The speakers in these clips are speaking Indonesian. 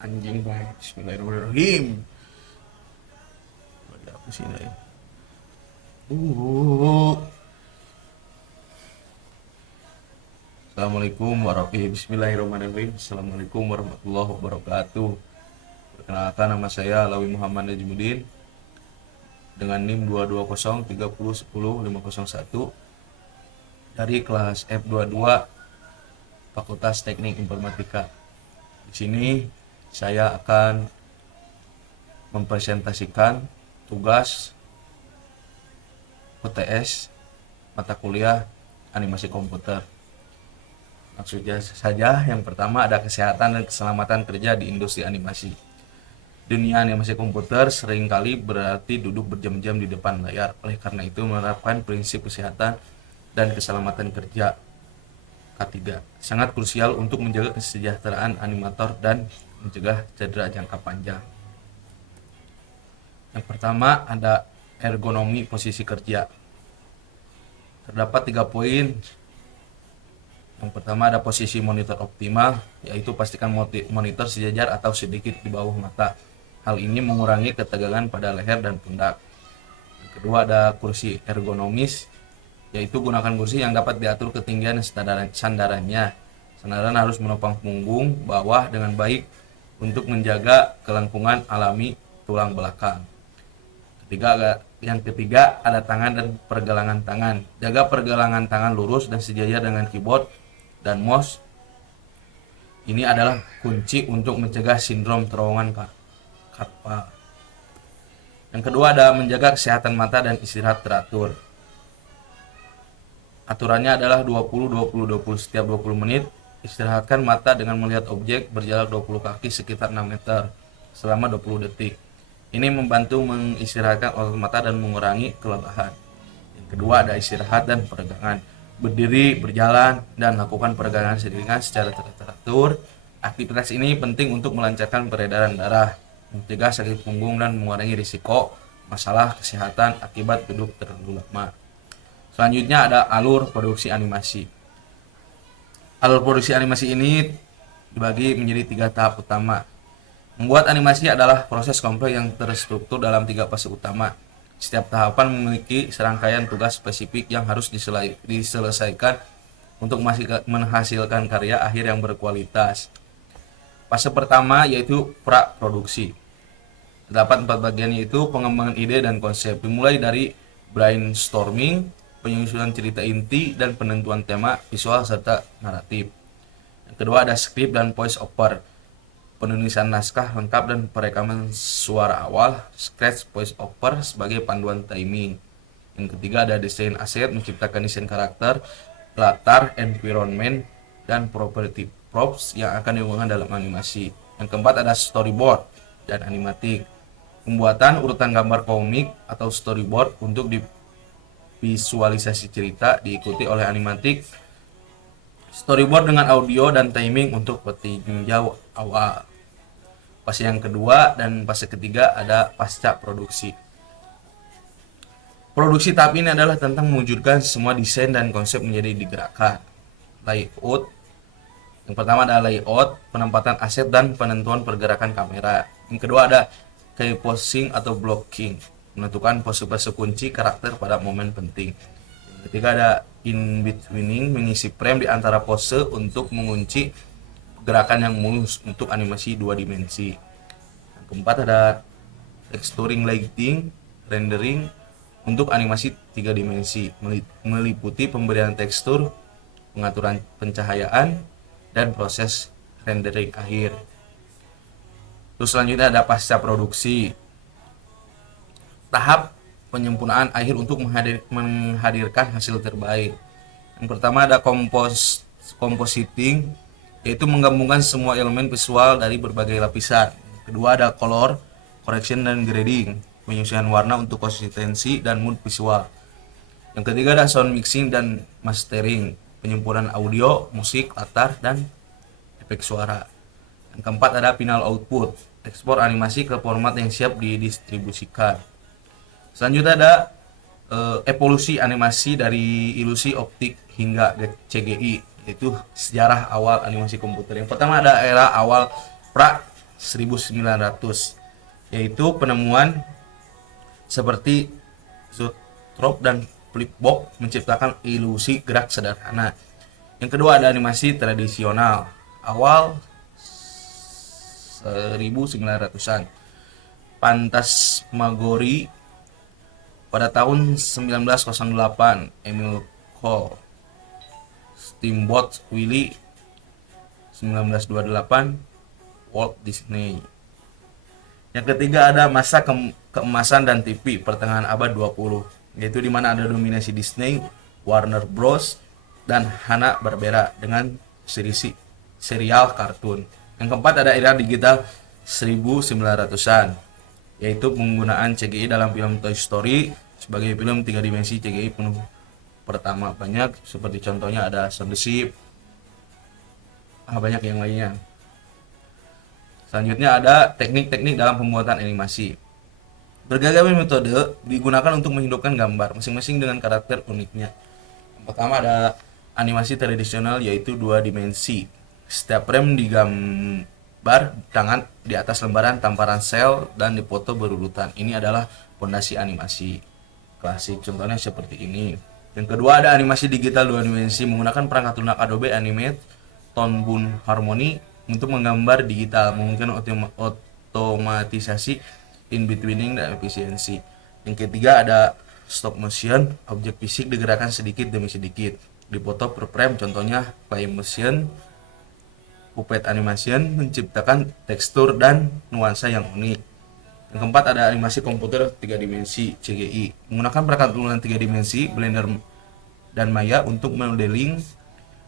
Anjing baik. Bismillahirrahmanirrahim. Ada apa sih ini? Uh. Assalamualaikum warahmatullahi Bismillahirrahmanirrahim. Assalamualaikum warahmatullahi wabarakatuh. Perkenalkan, nama saya Lawi Muhammad Najmuddin dengan NIM 22030100501 dari kelas F22 Fakultas Teknik Informatika. Di sini saya akan mempresentasikan tugas UTS mata kuliah animasi komputer. Langsung saja, yang pertama ada kesehatan dan keselamatan kerja di industri animasi. Dunia animasi komputer seringkali berarti duduk berjam-jam di depan layar. Oleh karena itu, menerapkan prinsip kesehatan dan keselamatan kerja K3 sangat krusial untuk menjaga kesejahteraan animator dan mencegah cedera jangka panjang. Yang pertama ada ergonomi posisi kerja. Terdapat 3 poin. Yang pertama ada posisi monitor optimal, yaitu pastikan monitor sejajar atau sedikit di bawah mata. Hal ini mengurangi ketegangan pada leher dan pundak. Yang kedua ada kursi ergonomis, yaitu gunakan kursi yang dapat diatur ketinggian sandarannya. Sandaran harus menopang punggung bawah dengan baik untuk menjaga kelengkungan alami tulang belakang. Yang ketiga ada tangan dan pergelangan tangan. Jaga pergelangan tangan lurus dan sejajar dengan keyboard dan mouse. Ini adalah kunci untuk mencegah sindrom terowongan karpal. Yang kedua ada menjaga kesehatan mata dan istirahat teratur. Aturannya adalah 20-20-20. Setiap 20 menit istirahatkan mata dengan melihat objek berjarak 20 kaki sekitar 6 meter selama 20 detik. Ini membantu mengistirahatkan otot mata dan mengurangi kelelahan. Yang kedua ada istirahat dan peregangan. Berdiri, berjalan, dan lakukan peregangan ringan secara teratur. Aktivitas ini penting untuk melancarkan peredaran darah, mencegah sakit punggung, dan mengurangi risiko masalah kesehatan akibat duduk terlalu lama. Selanjutnya ada alur produksi animasi. Alur produksi animasi ini dibagi menjadi 3 tahap utama. Membuat animasi adalah proses kompleks yang terstruktur dalam 3 fase utama. Setiap tahapan memiliki serangkaian tugas spesifik yang harus diselesaikan untuk menghasilkan karya akhir yang berkualitas. Fase pertama yaitu pra-produksi. Terdapat 4 bagian, yaitu pengembangan ide dan konsep, dimulai dari brainstorming, penyusunan cerita inti, dan penentuan tema, visual, serta naratif. Yang kedua ada skrip dan voice over, penulisan naskah lengkap dan perekaman suara awal, scratch voice over sebagai panduan timing. Yang ketiga ada desain aset, menciptakan desain karakter, latar, environment, dan property props yang akan digunakan dalam animasi. Yang keempat ada storyboard dan animatik, pembuatan urutan gambar komik atau storyboard untuk visualisasi cerita, diikuti oleh animatik, storyboard dengan audio dan timing untuk petinjau awal. Fase yang kedua dan fase ketiga ada pasca produksi. Produksi tahap ini adalah tentang mewujudkan semua desain dan konsep menjadi digerakkan. Layout. Yang pertama ada layout, penempatan aset dan penentuan pergerakan kamera. Yang kedua ada key-posing atau blocking, menentukan pose-pose kunci karakter pada momen penting. Yang ketiga ada in-betweening, mengisi frame di antara pose untuk mengunci gerakan yang mulus untuk animasi 2 dimensi. Yang keempat ada texturing, lighting, rendering untuk animasi 3 dimensi, meliputi pemberian tekstur, pengaturan pencahayaan, dan proses rendering akhir. Terus selanjutnya ada pasca produksi, tahap penyempurnaan akhir untuk menghadirkan hasil terbaik. Yang pertama ada compositing, yaitu menggabungkan semua elemen visual dari berbagai lapisan. Kedua ada color correction dan grading, penyusunan warna untuk konsistensi dan mood visual. Yang ketiga ada sound mixing dan mastering, penyempurnaan audio, musik, latar, dan efek suara. Yang keempat ada final output, ekspor animasi ke format yang siap didistribusikan. Selanjutnya ada evolusi animasi dari ilusi optik hingga CGI, yaitu sejarah awal animasi komputer. Yang pertama ada era awal pra 1900, yaitu penemuan seperti zoetrope dan flipbox menciptakan ilusi gerak sederhana. Yang kedua ada animasi tradisional awal 1900-an. Phantasmagorie pada tahun 1908, Emil Cole. Steamboat Willie 1928, Walt Disney. Yang ketiga ada masa keemasan dan TV pertengahan abad 20, yaitu di mana ada dominasi Disney, Warner Bros, dan Hanna-Barbera dengan serial kartun. Yang keempat ada era digital 1900-an, yaitu penggunaan CGI dalam film Toy Story sebagai film 3 dimensi CGI penuh pertama. Banyak seperti contohnya ada Shaun the Sheep, banyak yang lainnya. Selanjutnya ada teknik-teknik dalam pembuatan animasi. Berbagai metode digunakan untuk menghidupkan gambar, masing-masing dengan karakter uniknya. Yang pertama ada animasi tradisional, yaitu 2 dimensi. Setiap frame digambar tangan di atas lembaran tamparan sel dan dipoto berurutan. Ini adalah fondasi animasi klasik. Contohnya seperti ini. Yang kedua ada animasi digital 2 dimensi menggunakan perangkat lunak Adobe Animate Tone Boom Harmony untuk menggambar digital, memungkinkan otomatisasi in-betweening dan efisiensi. Yang ketiga ada stop motion, objek fisik digerakkan sedikit demi sedikit, dipoto per frame, contohnya play motion, puppet animation, menciptakan tekstur dan nuansa yang unik. Yang keempat ada animasi komputer 3 dimensi CGI, menggunakan perangkat lunak 3 dimensi, Blender dan Maya untuk modeling,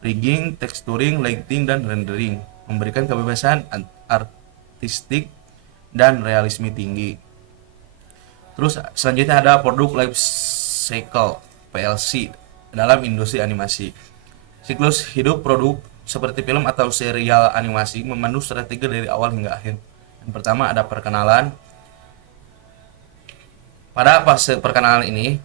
rigging, texturing, lighting, dan rendering, memberikan kebebasan artistik dan realisme tinggi. Terus selanjutnya ada produk life cycle PLC dalam industri animasi. Siklus hidup produk seperti film atau serial animasi memandu strategi dari awal hingga akhir. Yang pertama ada perkenalan. Pada fase perkenalan ini,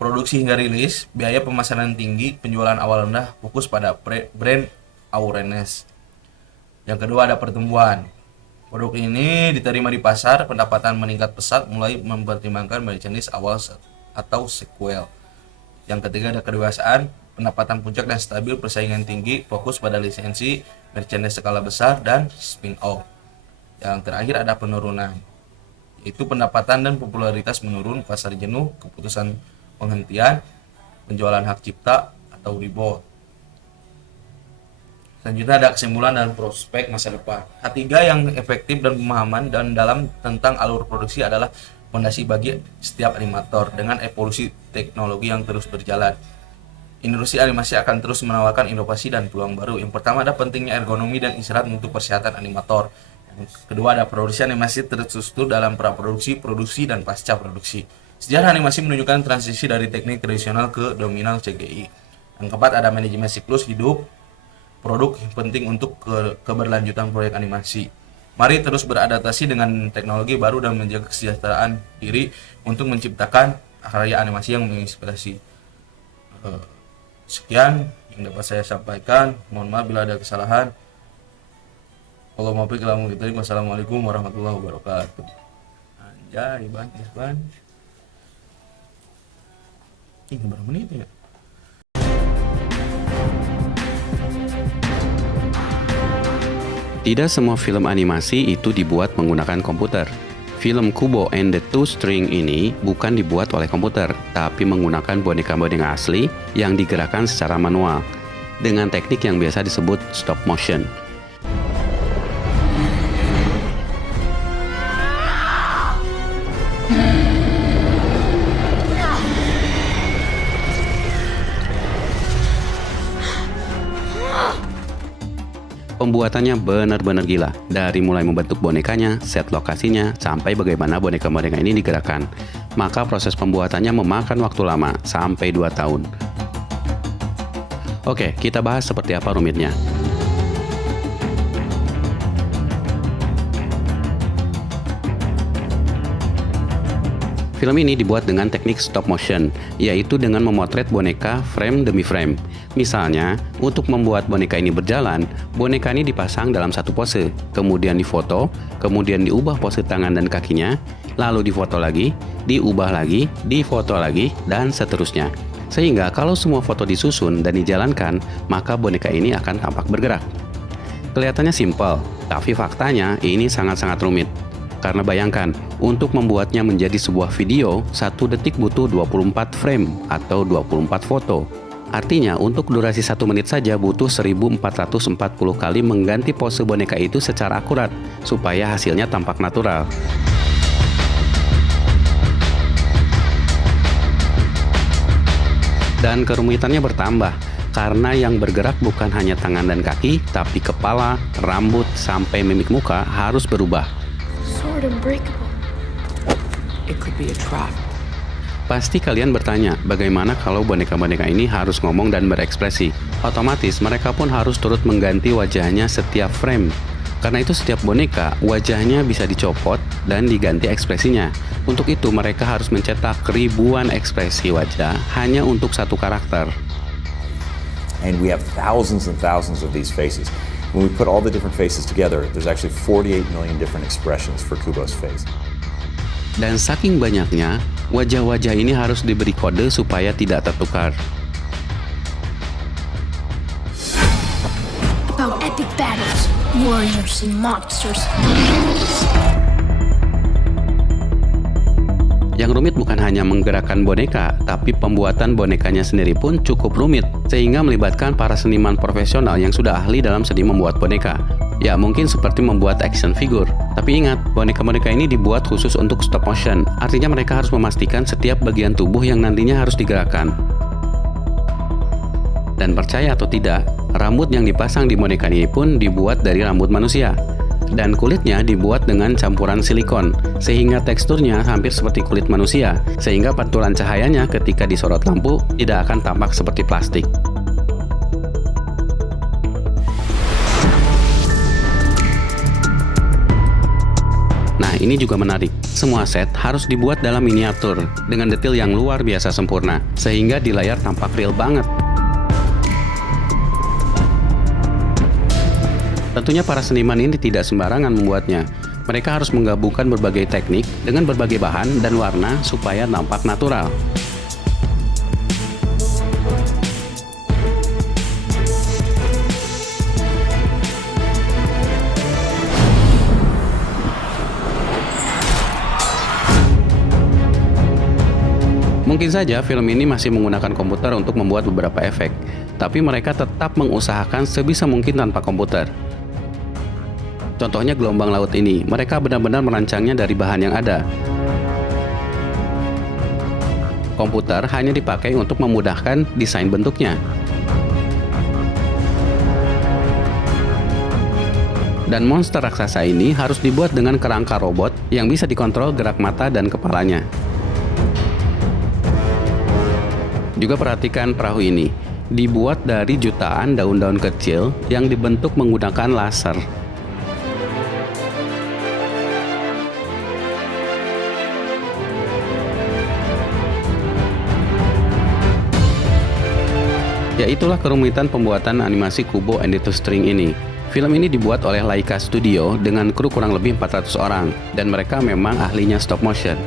produksi hingga rilis, biaya pemasaran tinggi, penjualan awal rendah, fokus pada brand awareness. Yang kedua ada pertumbuhan. Produk ini diterima di pasar, pendapatan meningkat pesat, mulai mempertimbangkan merchandise awal atau sequel. Yang ketiga ada kedewasaan, pendapatan puncak dan stabil, persaingan tinggi, fokus pada lisensi, merchandise skala besar, dan spin-off. Yang terakhir ada penurunan, yaitu pendapatan dan popularitas menurun, pasar jenuh, keputusan penghentian, penjualan hak cipta, atau reboot. Selanjutnya ada kesimpulan dan prospek masa depan. K3 yang efektif dan pemahaman dan dalam tentang alur produksi adalah fondasi bagi setiap animator. Dengan evolusi teknologi yang terus berjalan, industri animasi akan terus menawarkan inovasi dan peluang baru. Yang pertama ada pentingnya ergonomi dan istirahat untuk kesehatan animator. Yang kedua ada produksi animasi terstruktur dalam praproduksi, produksi, dan pasca produksi. Sejarah animasi menunjukkan transisi dari teknik tradisional ke dominan CGI. Yang keempat ada manajemen siklus hidup produk yang penting untuk keberlanjutan proyek animasi. Mari terus beradaptasi dengan teknologi baru dan menjaga kesejahteraan diri untuk menciptakan karya animasi yang menginspirasi. Sekian yang dapat saya sampaikan. Mohon maaf bila ada kesalahan. Wassalamualaikum warahmatullahi wabarakatuh. Anjay, ban. Ini berapa menit ya? Tidak semua film animasi itu dibuat menggunakan komputer. Film Kubo and the Two String ini bukan dibuat oleh komputer, tapi menggunakan boneka-boneka asli yang digerakkan secara manual dengan teknik yang biasa disebut stop motion. Pembuatannya benar-benar gila, dari mulai membentuk bonekanya, set lokasinya, sampai bagaimana boneka-boneka ini digerakkan. Maka proses pembuatannya memakan waktu lama, sampai 2 tahun. Oke, kita bahas seperti apa rumitnya. Film ini dibuat dengan teknik stop motion, yaitu dengan memotret boneka frame demi frame. Misalnya, untuk membuat boneka ini berjalan, boneka ini dipasang dalam satu pose, kemudian difoto, kemudian diubah pose tangan dan kakinya, lalu difoto lagi, diubah lagi, difoto lagi, dan seterusnya. Sehingga kalau semua foto disusun dan dijalankan, maka boneka ini akan tampak bergerak. Kelihatannya simpel, tapi faktanya ini sangat-sangat rumit. Karena bayangkan, untuk membuatnya menjadi sebuah video, 1 detik butuh 24 frame atau 24 foto. Artinya, untuk durasi 1 menit saja butuh 1440 kali mengganti pose boneka itu secara akurat, supaya hasilnya tampak natural. Dan kerumitannya bertambah, karena yang bergerak bukan hanya tangan dan kaki, tapi kepala, rambut, sampai mimik muka harus berubah. Sword unbreakable. It could be a trap. Pasti kalian bertanya, bagaimana kalau boneka-boneka ini harus ngomong dan berekspresi? Otomatis mereka pun harus turut mengganti wajahnya setiap frame. Karena itu setiap boneka, wajahnya bisa dicopot dan diganti ekspresinya. Untuk itu mereka harus mencetak ribuan ekspresi wajah hanya untuk satu karakter. And we have thousands and thousands of these faces. When we put all the different faces together, there's actually 48 million different expressions for Kubo's face. Dan saking banyaknya, wajah-wajah ini harus diberi kode supaya tidak tertukar. About epic battles, warriors and monsters. Yang rumit bukan hanya menggerakkan boneka, tapi pembuatan bonekanya sendiri pun cukup rumit, sehingga melibatkan para seniman profesional yang sudah ahli dalam seni membuat boneka. Ya, mungkin seperti membuat action figure. Tapi ingat, boneka-boneka ini dibuat khusus untuk stop motion, artinya mereka harus memastikan setiap bagian tubuh yang nantinya harus digerakkan. Dan percaya atau tidak, rambut yang dipasang di boneka ini pun dibuat dari rambut manusia. Dan kulitnya dibuat dengan campuran silikon, sehingga teksturnya hampir seperti kulit manusia, sehingga pantulan cahayanya ketika disorot lampu tidak akan tampak seperti plastik. Nah, ini juga menarik. Semua set harus dibuat dalam miniatur, dengan detail yang luar biasa sempurna, sehingga di layar tampak real banget. Tentunya para seniman ini tidak sembarangan membuatnya. Mereka harus menggabungkan berbagai teknik dengan berbagai bahan dan warna supaya nampak natural. Mungkin saja film ini masih menggunakan komputer untuk membuat beberapa efek, tapi mereka tetap mengusahakan sebisa mungkin tanpa komputer. Contohnya gelombang laut ini, mereka benar-benar merancangnya dari bahan yang ada. Komputer hanya dipakai untuk memudahkan desain bentuknya. Dan monster raksasa ini harus dibuat dengan kerangka robot yang bisa dikontrol gerak mata dan kepalanya. Juga perhatikan perahu ini, dibuat dari jutaan daun-daun kecil yang dibentuk menggunakan laser. Ya, itulah kerumitan pembuatan animasi Kubo and the Two Strings ini. Film ini dibuat oleh Laika Studio dengan kru kurang lebih 400 orang, dan mereka memang ahlinya stop motion.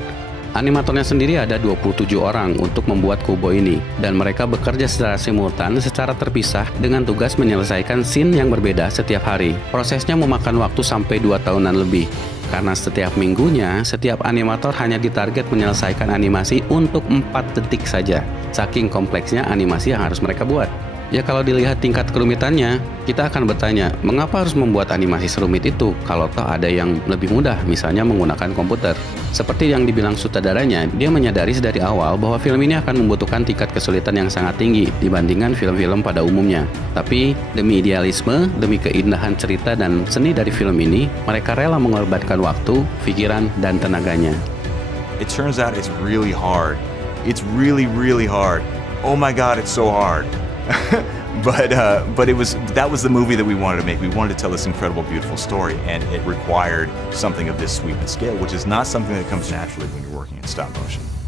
Animatornya sendiri ada 27 orang untuk membuat Kubo ini, dan mereka bekerja secara simultan secara terpisah dengan tugas menyelesaikan scene yang berbeda setiap hari. Prosesnya memakan waktu sampai 2 tahunan lebih, karena setiap minggunya, setiap animator hanya ditarget menyelesaikan animasi untuk 4 detik saja. Saking kompleksnya animasi yang harus mereka buat. Ya, kalau dilihat tingkat kerumitannya, kita akan bertanya, mengapa harus membuat animasi serumit itu kalau toh ada yang lebih mudah, misalnya menggunakan komputer. Seperti yang dibilang sutradaranya, dia menyadari dari awal bahwa film ini akan membutuhkan tingkat kesulitan yang sangat tinggi dibandingkan film-film pada umumnya. Tapi, demi idealisme, demi keindahan cerita dan seni dari film ini, mereka rela mengorbankan waktu, pikiran, dan tenaganya. It turns out it's really hard. It's really, really hard. Oh my God, it's so hard. But that was the movie that we wanted to make. We wanted to tell this incredible, beautiful story, and it required something of this sweep and scale, which is not something that comes naturally when you're working. working in stop motion.